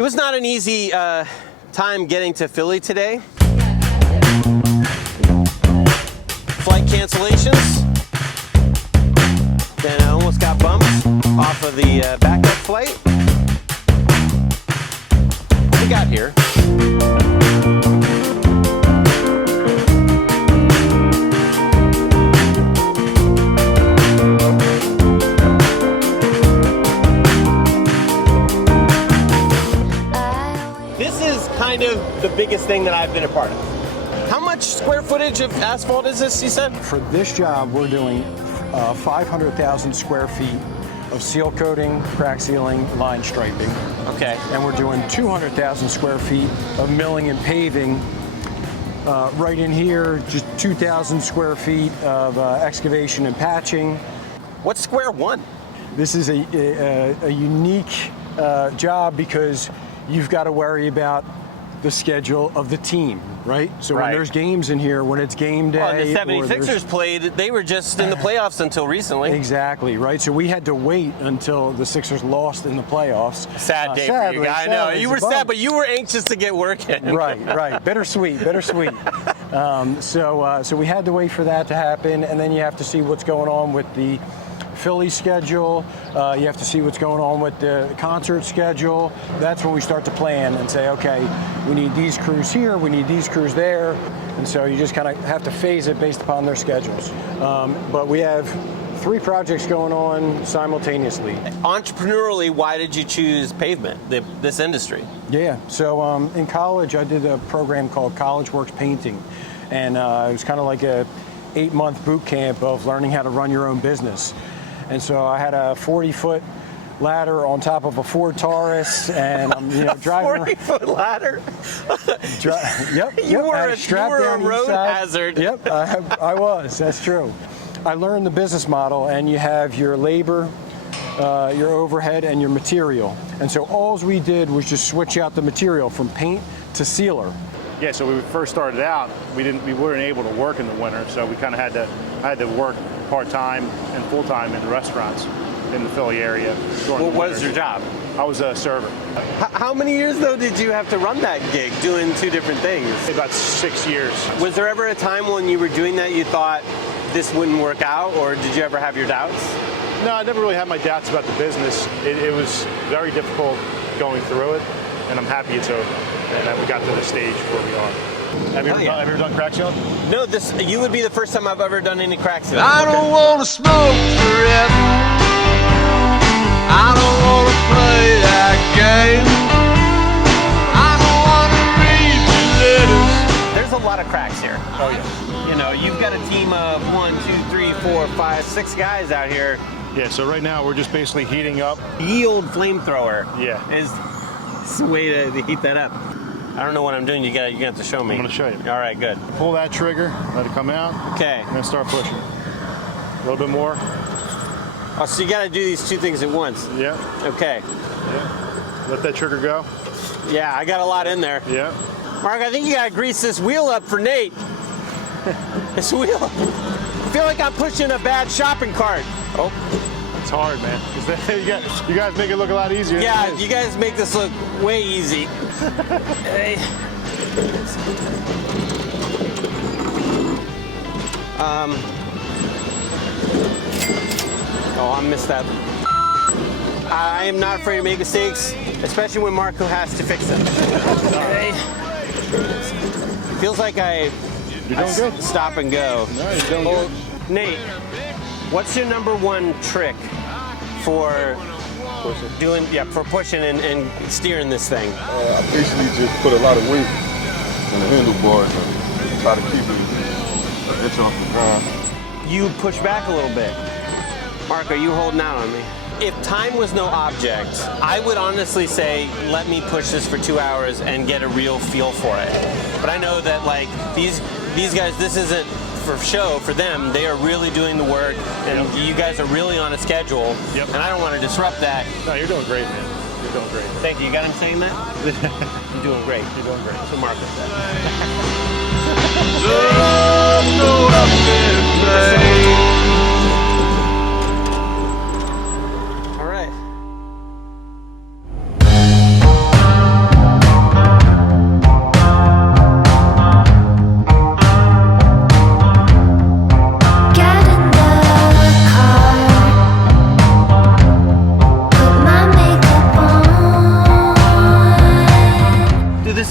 It was not an easy time getting to Philly today. Flight cancellations. Then I almost got bumped off of the backup flight. We got here. This is kind of the biggest thing that I've been a part of. How much square footage of asphalt is this, you said? For this job, we're doing 500,000 square feet of seal coating, crack sealing, line striping. Okay. And we're doing 200,000 square feet of milling and paving. Right in here, just 2,000 square feet of excavation and patching. What's square one? This is a unique job because you've got to worry about the schedule of the team, right? So when there's games in here, when it's game day. Well, the 76ers played, they were just in the playoffs until recently. Exactly, right? So we had to wait until the Sixers lost in the playoffs. Sad day for you guys. I know, you were sad, but you were anxious to get working. Right. Bittersweet. So we had to wait for that to happen, and then you have to see what's going on with the Philly schedule. You have to see what's going on with the concert schedule. That's when we start to plan and say, okay, we need these crews here, we need these crews there. And so you just kind of have to phase it based upon their schedules. But we have 3 projects going on simultaneously. Entrepreneurially, why did you choose pavement, this industry? Yeah, so in college I did a program called College Works Painting. And it was kind of like a 8-month boot camp of learning how to run your own business. And so I had a 40-foot ladder on top of a Ford Taurus, and I'm driving. 40-foot ladder? Yep. You were a road hazard. Yep, I was. That's true. I learned the business model, and you have your labor, your overhead, and your material. And so all we did was just switch out the material from paint to sealer. Yeah, so when we first started out, we weren't able to work in the winter, so we kind of had to work part-time and full-time in the restaurants in the Philly area. What was your job? I was a server. How many years, though, did you have to run that gig, doing 2 different things? About 6 years. Was there ever a time when you were doing that you thought this wouldn't work out, or did you ever have your doubts? No, I never really had my doubts about the business. It was very difficult going through it, and I'm happy it's over, and that we got to the stage where we are. Have you ever done crack sealing? No, you would be the first time I've ever done any crack sealing. I don't want to smoke forever. I don't want to play that game. I don't want to read your letters. There's a lot of cracks here. Oh, yeah. You know, you've got a team of 1, 2, 3, 4, 5, 6 guys out here. Yeah, so right now we're just basically heating up. Yield flamethrower. Yeah. Is the way to heat that up. I don't know what I'm doing. You're gonna have to show me. I'm gonna show you. All right, good. Pull that trigger, let it come out. Okay. And then start pushing. A little bit more. Oh, so you gotta do these 2 things at once. Yeah. Okay. Yeah. Let that trigger go. Yeah, I got a lot in there. Yeah. Mark, I think you gotta grease this wheel up for Nate. This wheel. I feel like I'm pushing a bad shopping cart. Oh, it's hard, man. You guys make it look a lot easier. Yeah, you guys make this look way easy. Hey. Oh, I missed that. I am not afraid to make mistakes, especially when Marco has to fix them. Hey. Feels like You're doing good. Stop and go. No, you're doing good. Nate, what's your #1 trick for for pushing and steering this thing? I basically just put a lot of weight in the handlebars and try to keep it an inch off the ground. You push back a little bit. Mark, are you holding out on me? If time was no object, I would honestly say, let me push this for 2 hours and get a real feel for it. But I know that like these guys, this isn't for show for them. They are really doing the work, and you guys are really on a schedule. Yep. And I don't want to disrupt that. No, you're doing great, man. You're doing great. Thank you. You got him saying that? You're doing great. You're doing great. So Mark said. All right.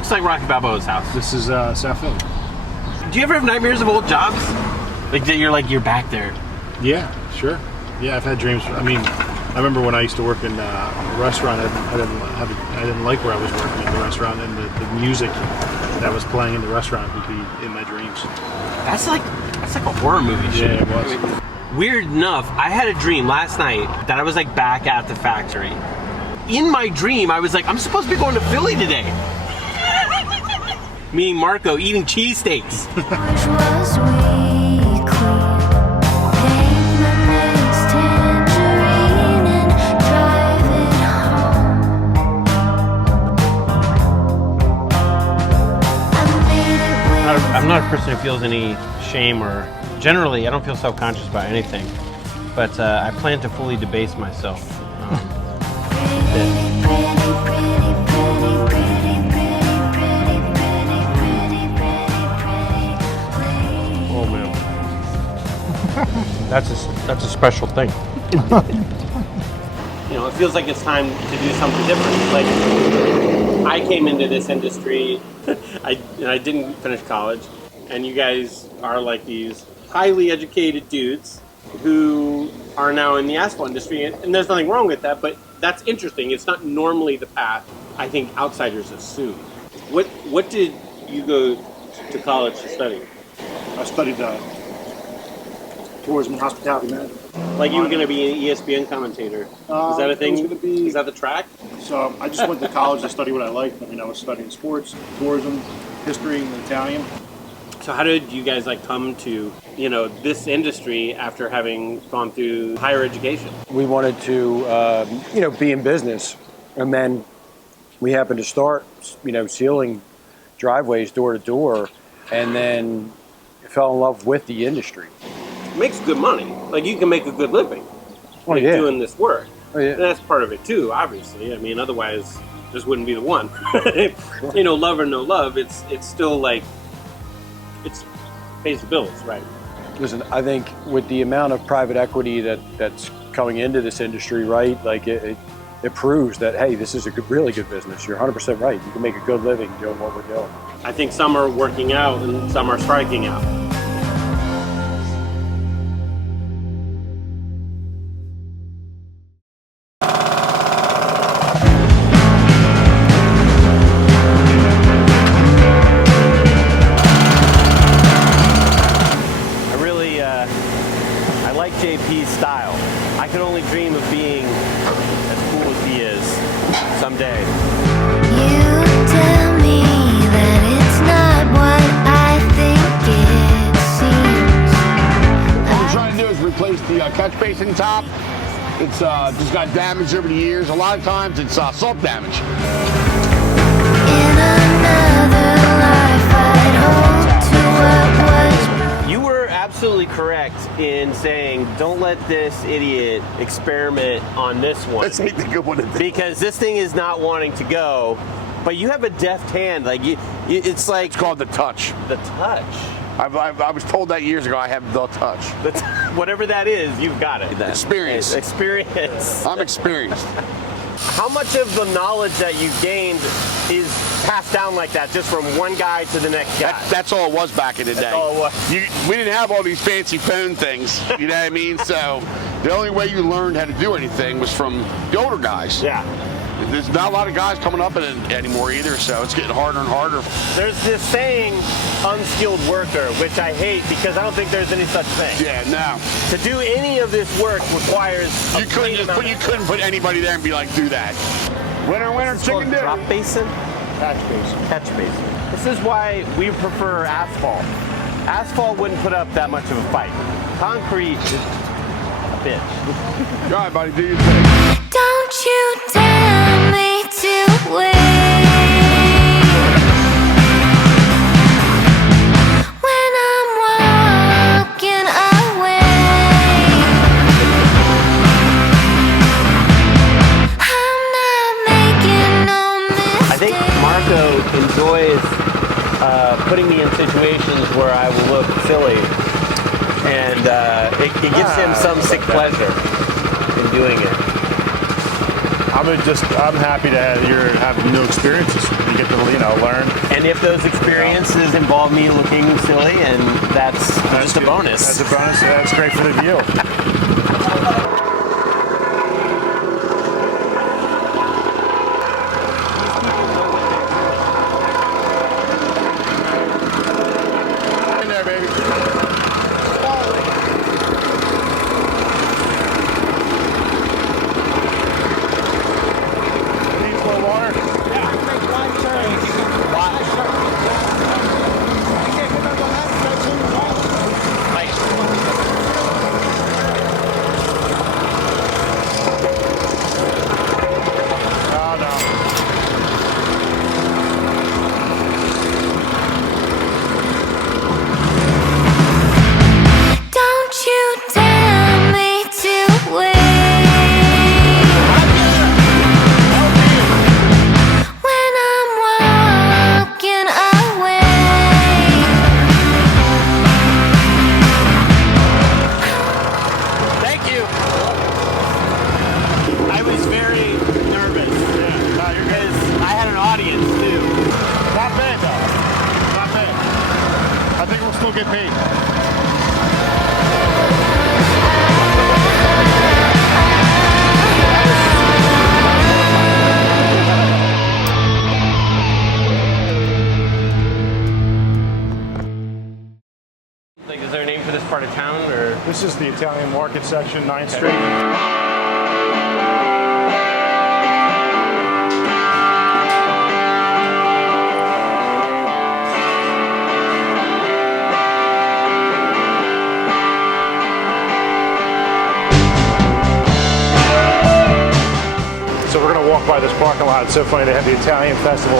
looks like Rocky Balboa's house. This is South Philly. Do you ever have nightmares of old jobs? Like that you're back there. Yeah, sure. Yeah, I've had dreams. I mean, I remember when I used to work in a restaurant. I didn't like where I was working in the restaurant, and the music that was playing in the restaurant would be in my dreams. That's like a horror movie shit. Yeah, it was. Weird enough, I had a dream last night that I was like back at the factory. In my dream, I was like, I'm supposed to be going to Philly today. Meaning Marco eating cheesesteaks. I'm not a person who feels any shame or generally I don't feel self-conscious about anything, but I plan to fully debase myself. Oh man, that's a special thing. You know, it feels like it's time to do something different. Like I came into this industry, I didn't finish college, and you guys are like these highly educated dudes who are now in the asphalt industry, and there's nothing wrong with that, but that's interesting. It's not normally the path I think outsiders assume. What did you go to college to study? I studied tourism and hospitality management. Like you were going to be an ESPN commentator. Is that a thing? Is that the track? So I just went to college to study what I liked. I mean, I was studying sports, tourism, history, and Italian. So how did you guys like come to, you know, this industry after having gone through higher education? We wanted to, be in business, and then we happened to start, sealing driveways door to door, and then fell in love with the industry. It makes good money. Like you can make a good living doing this work. Oh, yeah. And that's part of it too, obviously. I mean, otherwise this wouldn't be the one. Sure. You know, love or no love, it's still like it's pays the bills, right? Listen, I think with the amount of private equity that's coming into this industry, right, like it proves that, hey, this is a really good business. You're 100% right. You can make a good living doing what we're doing. I think some are working out and some are striking out. I like JP's style. I could only dream of being as cool as he is someday. You tell me that it's not what I think it seems. What we're trying to do is replace the catch basin top. It's just got damaged over the years. A lot of times it's salt damage. In another life, I'd hope to what was. You were absolutely correct in saying, don't let this idiot experiment on this one. Let's make the good one. Because this thing is not wanting to go, but you have a deft hand. Like it's like It's called the touch. the touch. I was told that years ago. I have the touch. Whatever that is, you've got it. Experience. Experience. I'm experienced. How much of the knowledge that you gained is passed down like that, just from one guy to the next guy? That's all it was back in the day. That's all it was. We didn't have all these fancy phone things. You know what I mean? So the only way you learned how to do anything was from the older guys. Yeah. There's not a lot of guys coming up in it anymore either, so it's getting harder and harder. There's this saying, unskilled worker, which I hate because I don't think there's any such thing. Yeah, no. To do any of this work requires You couldn't put anybody there and be like, do that. Winner, chicken dinner. Drop basin? Catch basin. Catch basin. This is why we prefer asphalt. Asphalt wouldn't put up that much of a fight. Concrete is a bitch. All right, buddy, do your thing. Don't you tell me to wait. When I'm walking away, I'm not making no mistake. I think Marco enjoys putting me in situations where I will look silly, and it gives him some sick pleasure in doing it. I'm happy to have new experiences. You get to learn. And if those experiences involve me looking silly, and that's just a bonus. That's a bonus. That's great for the view. In there, baby. Don't you tell me to wait when I'm walking away. Thank you. I was very nervous. Because I had an audience too. Not bad though. Not bad. I think we'll still get paid. Like, is there a name for this part of town, or? This is the Italian market section, 9th Street. So we're going to walk by this parking lot. It's so funny, they have the Italian festival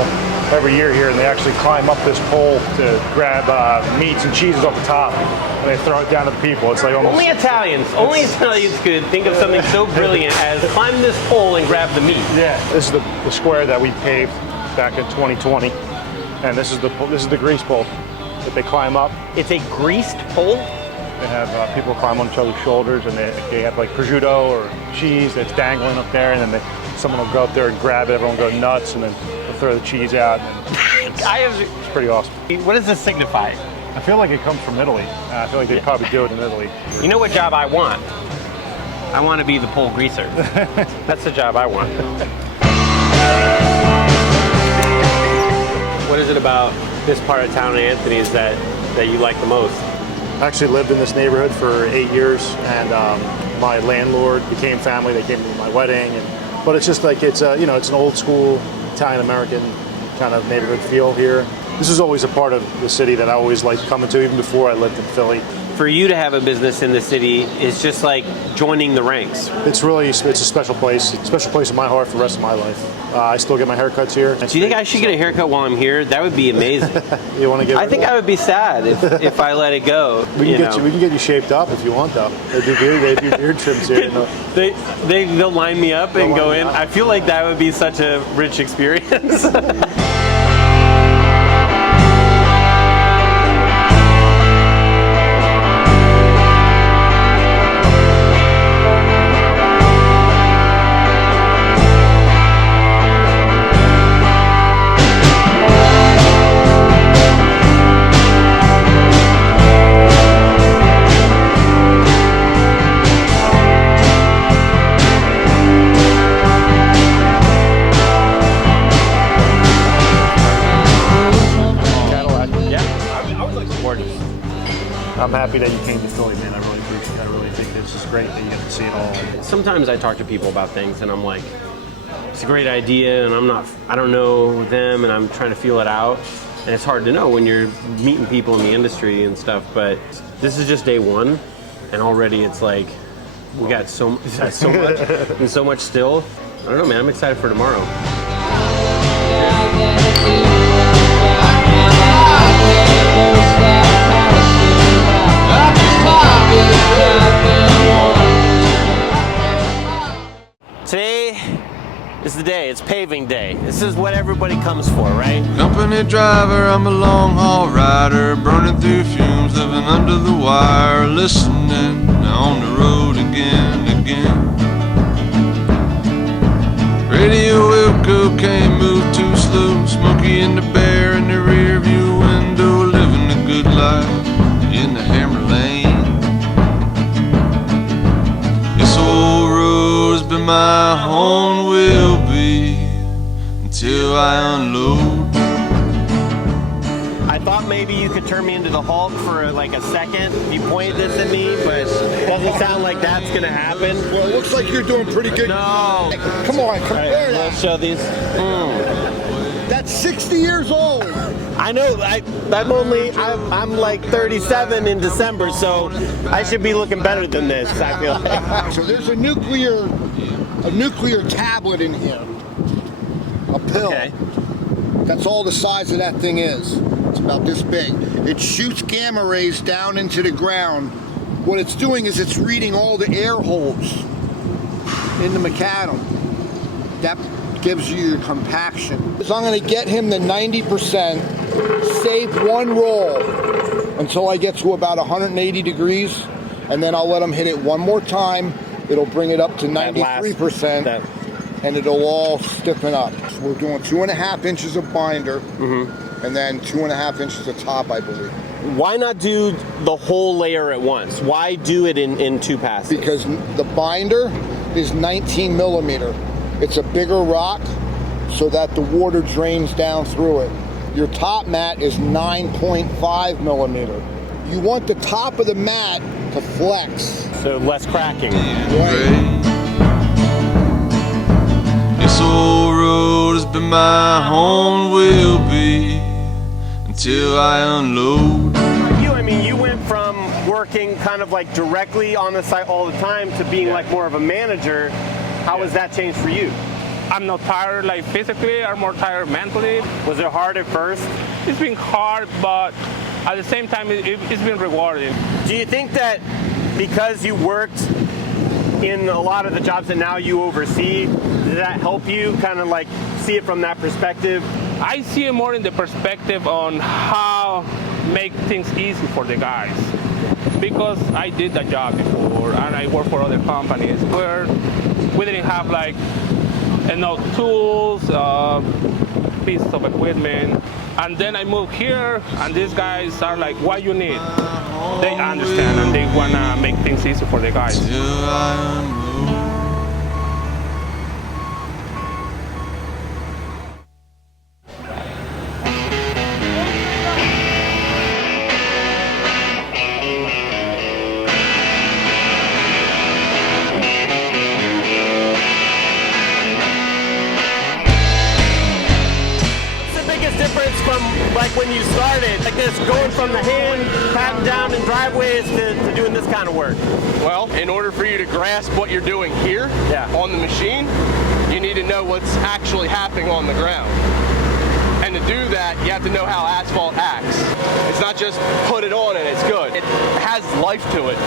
every year here, and they actually climb up this pole to grab meats and cheeses off the top, and they throw it down to the people. It's like almost... Only Italians could think of something so brilliant as climb this pole and grab the meat. Yeah, this is the square that we paved back in 2020, and this is the grease pole that they climb up. It's a greased pole? They have people climb on each other's shoulders, and they have like prosciutto or cheese that's dangling up there, and then someone will go up there and grab it. Everyone will go nuts, and then they'll throw the cheese out. And it's pretty awesome. What does this signify? I feel like it comes from Italy. I feel like they probably do it in Italy. You know what job I want? I want to be the pole greaser. That's the job I want. What is it about this part of town, Anthony's, that you like the most? I actually lived in this neighborhood for 8 years, and my landlord became family. They came to my wedding, but it's just like it's it's an old school Italian American kind of neighborhood feel here. This is always a part of the city that I always liked coming to, even before I lived in Philly. For you to have a business in the city is just like joining the ranks. It's a special place in my heart for the rest of my life. I still get my haircuts here. Do you think I should get a haircut while I'm here? That would be amazing. You want to get? I think I would be sad if I let it go. We can get you shaped up if you want, though. They do beard trims here. They'll line me up and go in. I feel like that would be such a rich experience. I'm happy that you came to Philly, man. I really think this is great that you get to see it all. Sometimes I talk to people about things and I'm like, it's a great idea and I don't know them and I'm trying to feel it out. And it's hard to know when you're meeting people in the industry and stuff, but this is just day one and already it's like, we got so much and so much still. I don't know, man, I'm excited for tomorrow. Today is the day. It's paving day. This is what everybody comes for, right? Company driver, I'm a long haul rider, burning through fumes, living under the wire, listening on the road again. Radio Wilco can't move too slow. Smokey and the Bear in the rear view window, living a good life in the Hammer Lane. This old road's been my home, will be until I unload. I thought maybe you could turn me into the Hulk for like a second. You pointed this at me, but it doesn't sound like that's gonna happen. Well, it looks like you're doing pretty good. No. Come on, compare We'll that. show these. That's 60 years old. I know. I'm like 37 in December, so I should be looking better than this. I feel like. So there's a nuclear tablet in here. A pill. Okay. That's all the size of that thing is. It's about this big. It shoots gamma rays down into the ground. What it's doing is it's reading all the air holes in the macadam. That gives you your compaction. So I'm going to get him to 90%, save one roll until I get to about 180 degrees, and then I'll let him hit it one more time. It'll bring it up to 93%. And it'll all stiffen up. So we're doing 2.5 inches of binder, and then 2.5 inches of top, I believe. Why not do the whole layer at once? Why do it in two passes? Because the binder is 19 millimeter. It's a bigger rock so that the water drains down through it. Your top mat is 9.5 millimeter. You want the top of the mat to flex. So less cracking. Right. This old road has been my home, will be until I unload. I mean, you went from working kind of like directly on the site all the time to being like more of a manager. How has that changed for you? I'm not tired like physically, I'm more tired mentally. Was it hard at first? It's been hard, but at the same time, it's been rewarding. Do you think that because you worked in a lot of the jobs that now you oversee, does that help you kind of like see it from that perspective? I see it more in the perspective on how make things easy for the guys. Because I did that job before and I worked for other companies where we didn't have like enough tools, pieces of equipment. And then I moved here and these guys are like, what you need? They understand and they want to make things easy for the guys. Like when you started, like this, going from the hand, patting down in driveways to doing this kind of work? Well, in order for you to grasp what you're doing here on the machine, you need to know what's actually happening on the ground. And to do that, you have to know how asphalt acts. It's not just put it on and it's good. It has life to it.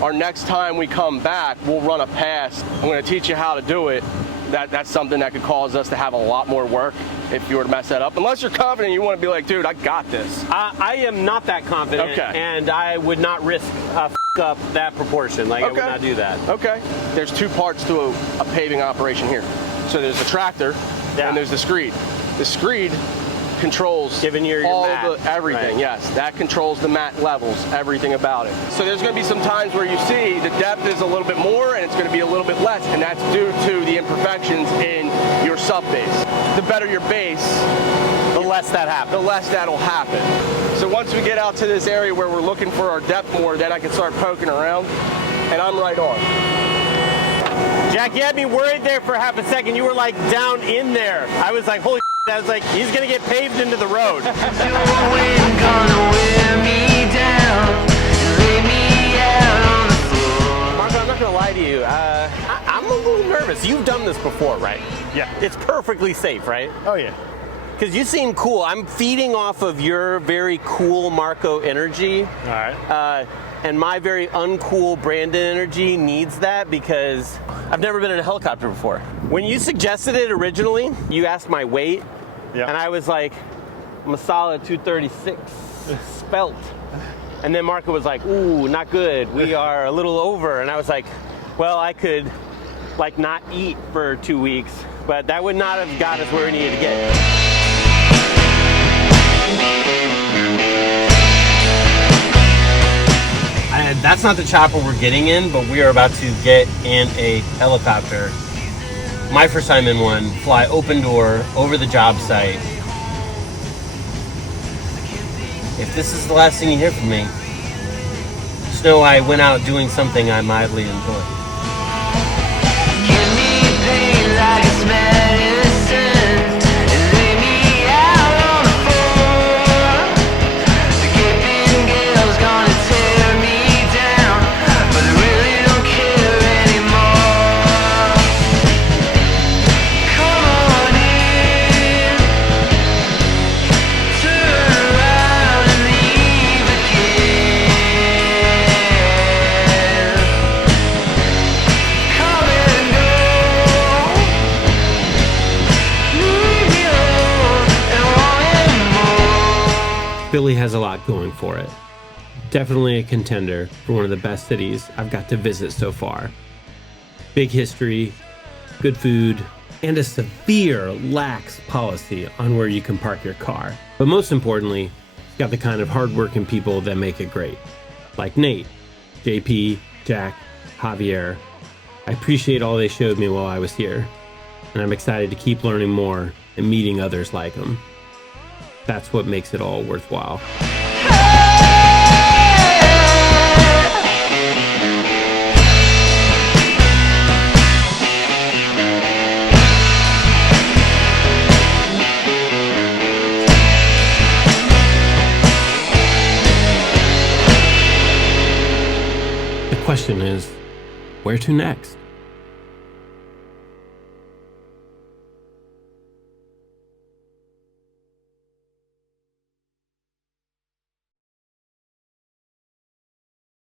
Our next time we come back, we'll run a pass. I'm going to teach you how to do it. That's something that could cause us to have a lot more work if you were to mess that up. Unless you're confident, you want to be like, dude, I got this. I am not that confident, and I would not risk up that proportion. Like I would not do that. Okay. There's two parts to a paving operation here. So there's the tractor, and there's the screed. The screed controls giving your all mat. of the everything. Right. Yes, that controls the mat levels, everything about it. So there's going to be some times where you see the depth is a little bit more and it's going to be a little bit less, and that's due to the imperfections in your sub base. The better your base, the less that happens. The less that'll happen. So once we get out to this area where we're looking for our depth more, then I can start poking around, and I'm right on. Jack, you had me worried there for half a second. You were like down in there. I was like, holy shit. I was like, he's gonna get paved into the road. Gonna wear me down, lay me out on the floor. Marco, I'm not gonna lie to you. I'm a little nervous. You've done this before, right? Yeah. It's perfectly safe, right? Oh yeah. Because you seem cool. I'm feeding off of your very cool Marco energy. All right. And my very uncool Brandon energy needs that because I've never been in a helicopter before. When you suggested it originally, you asked my weight, and I was like, I'm a solid 236 spelt. And then Marco was like, ooh, not good. We are a little over. And I was like, well, I could like not eat for 2 weeks, but that would not have got us where we needed to get. And that's not the chopper we're getting in, but we are about to get in a helicopter. My first time in one, fly open door over the job site. If this is the last thing you hear from me, just know I went out doing something I mildly enjoy. Give me pain like it's medicine and lay me out on the floor. The gaping gale's gonna tear me down, but I really don't care anymore. Come on in, turn around and leave again. Come and go, leave me alone and wanting more. Philly has a lot going for it. Definitely a contender for one of the best cities I've got to visit so far. Big history, good food, and a severe lax policy on where you can park your car. But most importantly, it's got the kind of hardworking people that make it great. Like Nate, JP, Jack, Javier. I appreciate all they showed me while I was here, and I'm excited to keep learning more and meeting others like them. That's what makes it all worthwhile. The question is, where to next?